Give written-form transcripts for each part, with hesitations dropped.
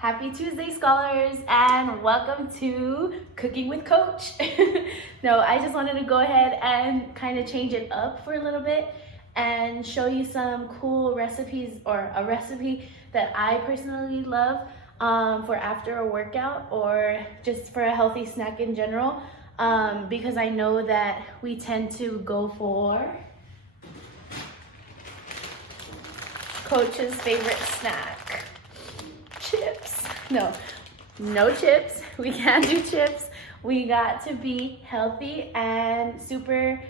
Happy Tuesday, scholars, and welcome to Cooking with Coach. No, I just wanted to go ahead and kind of change it up for a little bit and show you some cool recipes, or a recipe that I personally love for after a workout or just for a healthy snack in general, because I know that we tend to go for Coach's favorite snack. Chips. No chips. We can't do chips. We got to be healthy and super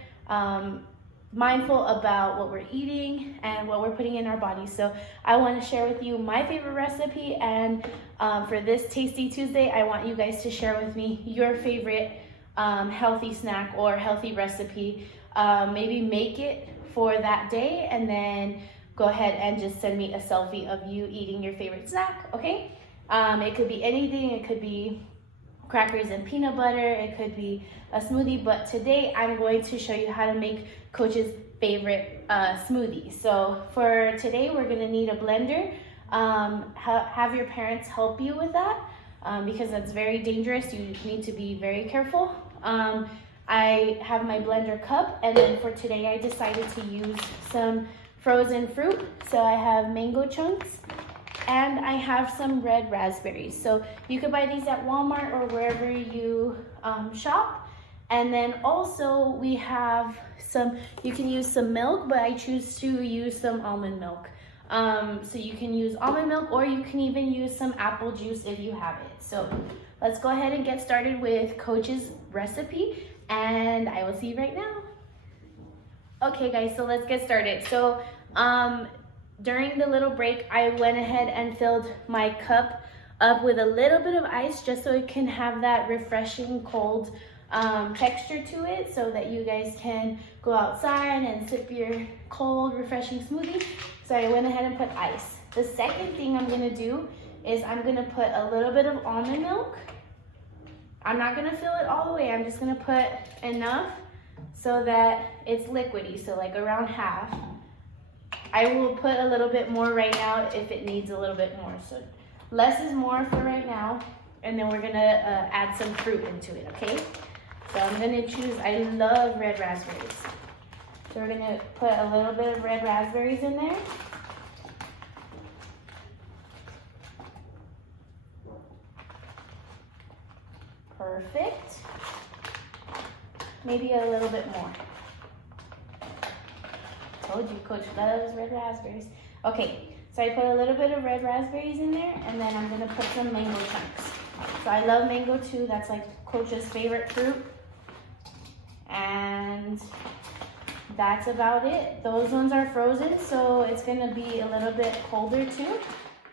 mindful about what we're eating and what we're putting in our bodies. So I want to share with you my favorite recipe, and for this Tasty Tuesday, I want you guys to share with me your favorite healthy snack or healthy recipe. Maybe make it for that day and then go ahead and just send me a selfie of you eating your favorite snack, okay? It could be anything. It could be crackers and peanut butter. It could be a smoothie, but today I'm going to show you how to make Coach's favorite smoothie. So for today, we're gonna need a blender. Have your parents help you with that because that's very dangerous. You need to be very careful. I have my blender cup, and then for today, I decided to use some frozen fruit. So I have mango chunks and I have some red raspberries. So you could buy these at Walmart or wherever you shop. And then also we have some, you can use some milk, but I choose to use some almond milk. So you can use almond milk, or you can even use some apple juice if you have it. So let's go ahead and get started with Coach's recipe, and I will see you right now. Okay guys, so let's get started. So during the little break, I went ahead and filled my cup up with a little bit of ice just so it can have that refreshing cold texture to it, so that you guys can go outside and sip your cold refreshing smoothie. So I went ahead and put ice. The second thing I'm gonna do is I'm gonna put a little bit of almond milk. I'm not gonna fill it all the way. I'm just gonna put enough so that it's liquidy, so like around half. I will put a little bit more right now if it needs a little bit more. So less is more for right now, and then we're gonna add some fruit into it, okay? So I'm gonna choose, I love red raspberries. So we're gonna put a little bit of red raspberries in there. Perfect. Maybe a little bit more. Told you, Coach loves red raspberries. Okay, so I put a little bit of red raspberries in there, and then I'm gonna put some mango chunks. So I love mango too. That's like Coach's favorite fruit. And that's about it. Those ones are frozen, so it's gonna be a little bit colder too.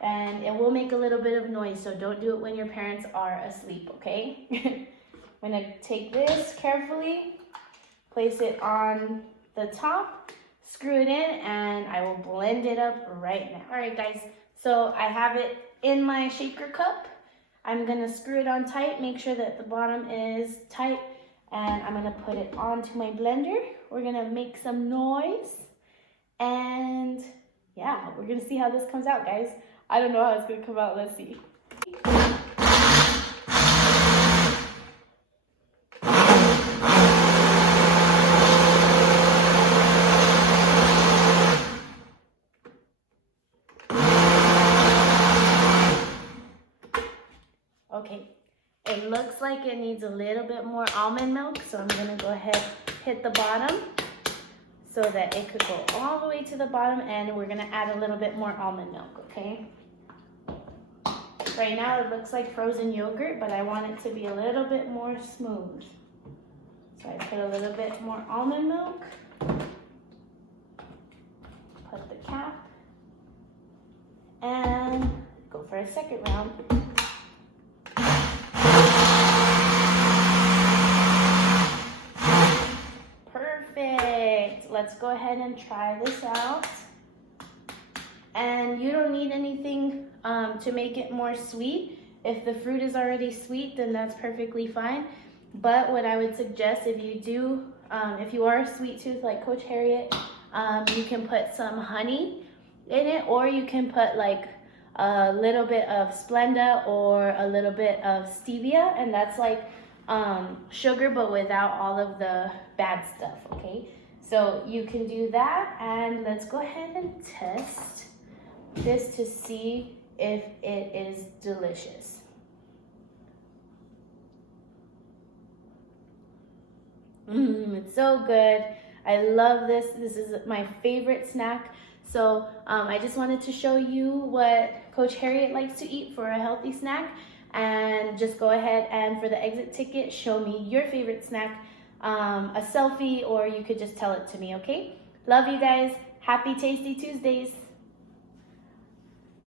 And it will make a little bit of noise, so don't do it when your parents are asleep, okay? I'm gonna take this carefully, place it on the top, screw it in, and I will blend it up right now. All right, guys, so I have it in my shaker cup. I'm gonna screw it on tight, make sure that the bottom is tight, and I'm gonna put it onto my blender. We're gonna make some noise, and yeah, we're gonna see how this comes out, guys. I don't know how it's gonna come out, let's see. Okay, it looks like it needs a little bit more almond milk, so I'm gonna go ahead, hit the bottom so that it could go all the way to the bottom, and we're gonna add a little bit more almond milk, okay? Right now it looks like frozen yogurt, but I want it to be a little bit more smooth. So I put a little bit more almond milk, put the cap, and go for a second round. Perfect. Let's go ahead and try this out. And you don't need anything to make it more sweet. If the fruit is already sweet, then that's perfectly fine. But what I would suggest, if you are a sweet tooth like Coach Harriet, you can put some honey in it, or you can put like a little bit of Splenda or a little bit of stevia, and that's like sugar but without all of the bad stuff, okay? So you can do that, and let's go ahead and test this to see if it is delicious. It's so good. I love this. This is my favorite snack. So I just wanted to show you what Coach Harriet likes to eat for a healthy snack. And just go ahead and for the exit ticket, show me your favorite snack, a selfie, or you could just tell it to me, okay? Love you guys. Happy Tasty Tuesdays.